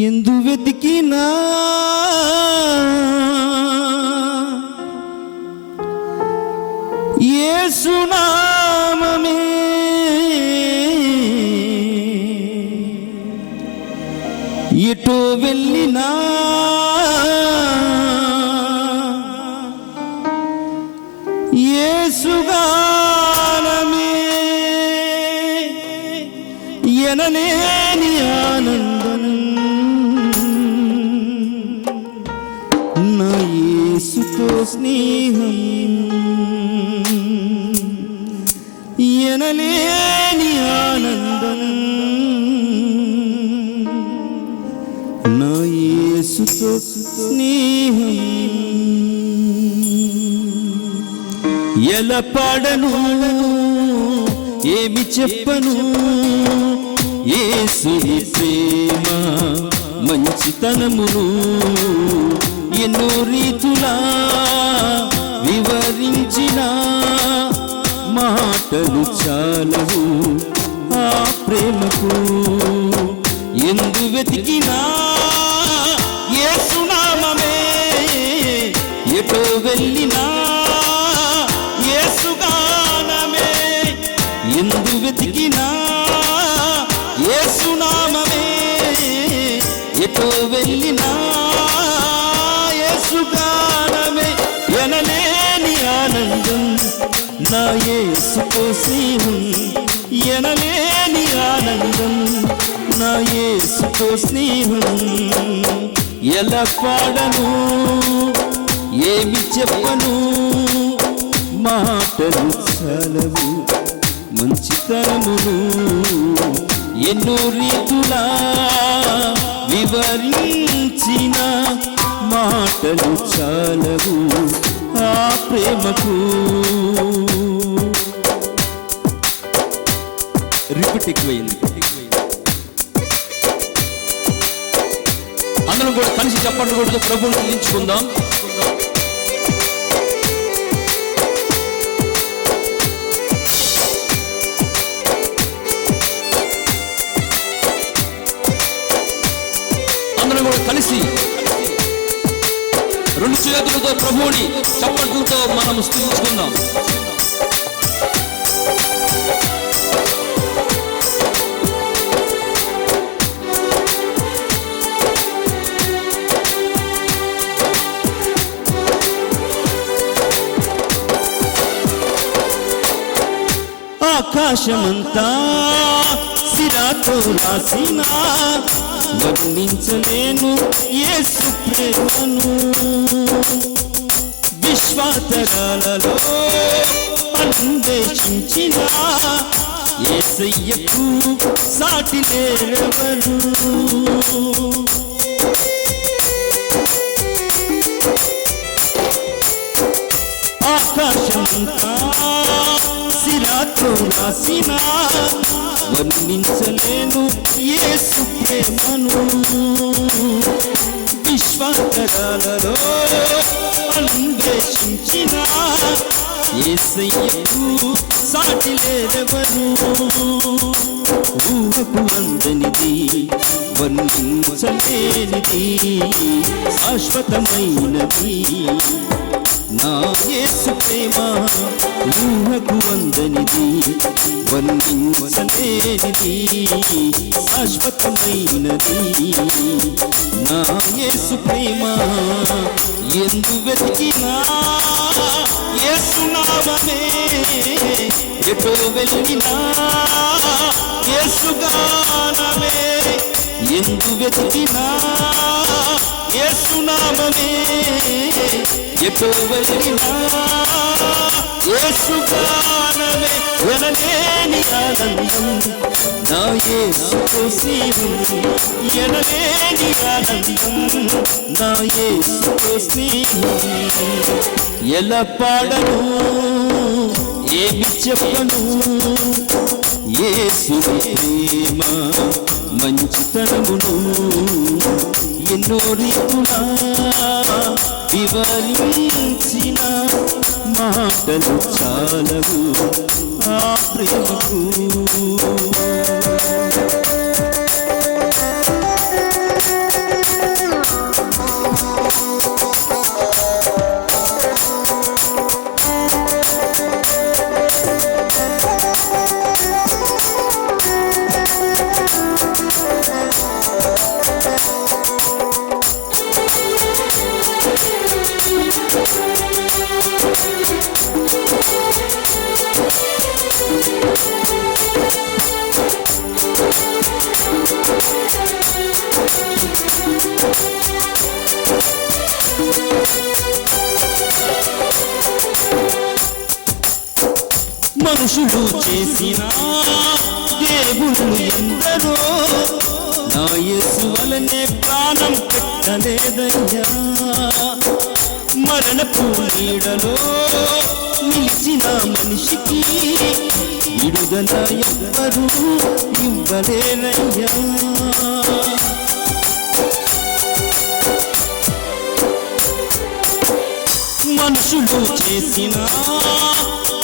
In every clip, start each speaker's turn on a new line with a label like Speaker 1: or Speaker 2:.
Speaker 1: ఎందు వెతికినా ఏసునామమే ఎటు వెళ్ళినా ఏసుగానమే ఎనలేని ఆనంద స్నేహం ఎనలేని ఆనందం. నా యేసుతో స్నేహం. ఎలా పాడను? ఏమి చెప్పను? యేసుని ప్రేమ మంచితనమును ఎన్నో రీతులా వివరించిన మాటలు చాలవు ఆ ప్రేమకు. ఎందు వెతికినా యేసునామమే ఎటో వెళ్ళినా యేసుగానమే ఎందు వెతికినా యేసునామమే ఎటో వెళ్ళినా నా ఎనలేని ఆనందం. నా యేసుతో స్నేహం ఎలా పాడను? ఏమి చెప్పను? మాటలు చలవు మంచితనమును ఎన్నో రీతులా వివరించిన మాటలు చాలవు ఆ ప్రేమకు రిపిట్
Speaker 2: అందరం కూడా కలిసి చప్పట్లు కొడుతూ ప్రభువుని స్థుతించుకుందాం అందరం కూడా కలిసి రెండు చేతులతో ప్రభువుని చప్పట్లతో మనం స్థితించుకుందాం.
Speaker 1: ఆకాశమంతా సిరాతో రాసిన వర్ణించలేను ఏ సుప్రేమను విశ్వాతరాలలో అన్వేషించిన ఏసయ్యకు సాటి లేరెవరు? ఆకాశమంతా రాసినా వర్ణించలేను యేసు ప్రేమను విశ్వాకరాలలో అన్వేషించిన ఏసయ్యకు సాటి లేదెవరు ఊహకు అందనిది వర్ణించలేనిది శాశ్వతమైనది నా యేసు ప్రేమ ఊహకు అందనిది వర్ణించలేనిది శాశ్వతమైనది. నా యేసు ప్రేమ ఎందు వెతికినా యేసునామమే ఎటో వెళ్ళినా యేసుగానమే ఎందు వెతికినా యేసునామమే. ఎటో వెళ్ళినా యేసుగానమే ఎనలేని ఆనందం. నా యేసుతో స్నేహం ఎనలేని ఆనందం. నా యేసుతో స్నేహం ఎలా పాడను? ఏమి చెప్పను? యేసు ప్రేమ మంచితనమును ఎన్నో వివరించిన మాటలు చాలవు ఆ ప్రేమకు. మనుషులు చేసిన దేవుడు ఎందరో? నా యేసు వలనే ప్రాణం పెట్టలేదయ్యా. మరణపు నీడలో నిలిచిన మనిషికి విడుదల ఎవ్వరూ ఇవ్వలేనయ్యా. మనుషులు చేసిన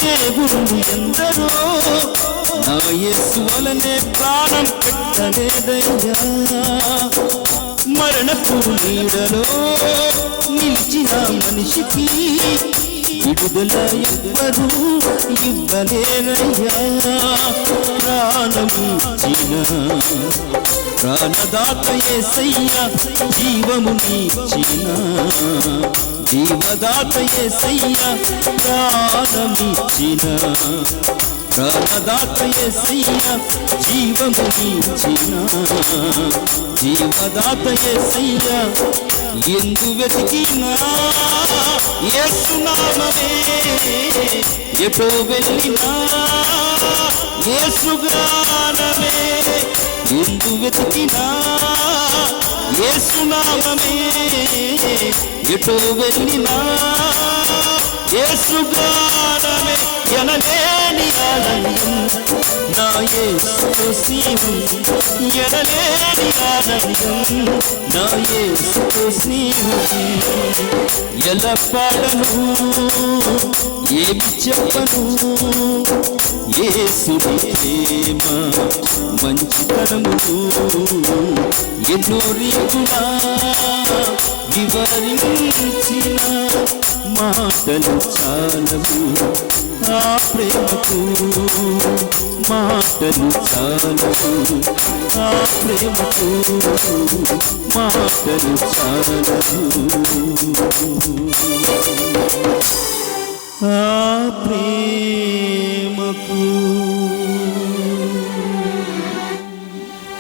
Speaker 1: దేవుడు ఎందరో. నా యేసు వలనే ప్రాణం పెట్టలేదయ్యా. మరణపు నీడలో నిలిచిన మనిషికి విడుదల ఎవ్వరూ ప్రాణము ప్రాణమిచ్చిన ప్రాణదాత ఏసయ్యా జీవము నీచిన జీవదాత యేసయ్య ప్రాణమిచ్చిన ప్రాణదాత జీవము జీవమునిచ్చిన జీవదాత యేసయ్య ఎందు వెతికినా యేసునామమే ఎటో వెళ్ళినా ఏసుగానమే ఎందు వెతికినా యేసునామమే ఎటో వెళ్ళినా ఏసుగానమే ఎనలే ఎనలేని ఆనందం నా యేసుతో స్నేహం ఎనలేని ఆనందం నా యేసుతో స్నేహం ఎలా పాడను ఏమి చెప్పను యేసుని ప్రేమ మంచితనము ఎన్నో రీతులా వివరించిన మాటలు చాలవు. ఆ ప్రేమకు మాటలు చాలవు. ఆ ప్రేమకు మాటలు చాలవు. ఆ ప్రేమకు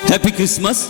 Speaker 1: హ్యాపీ క్రిస్మస్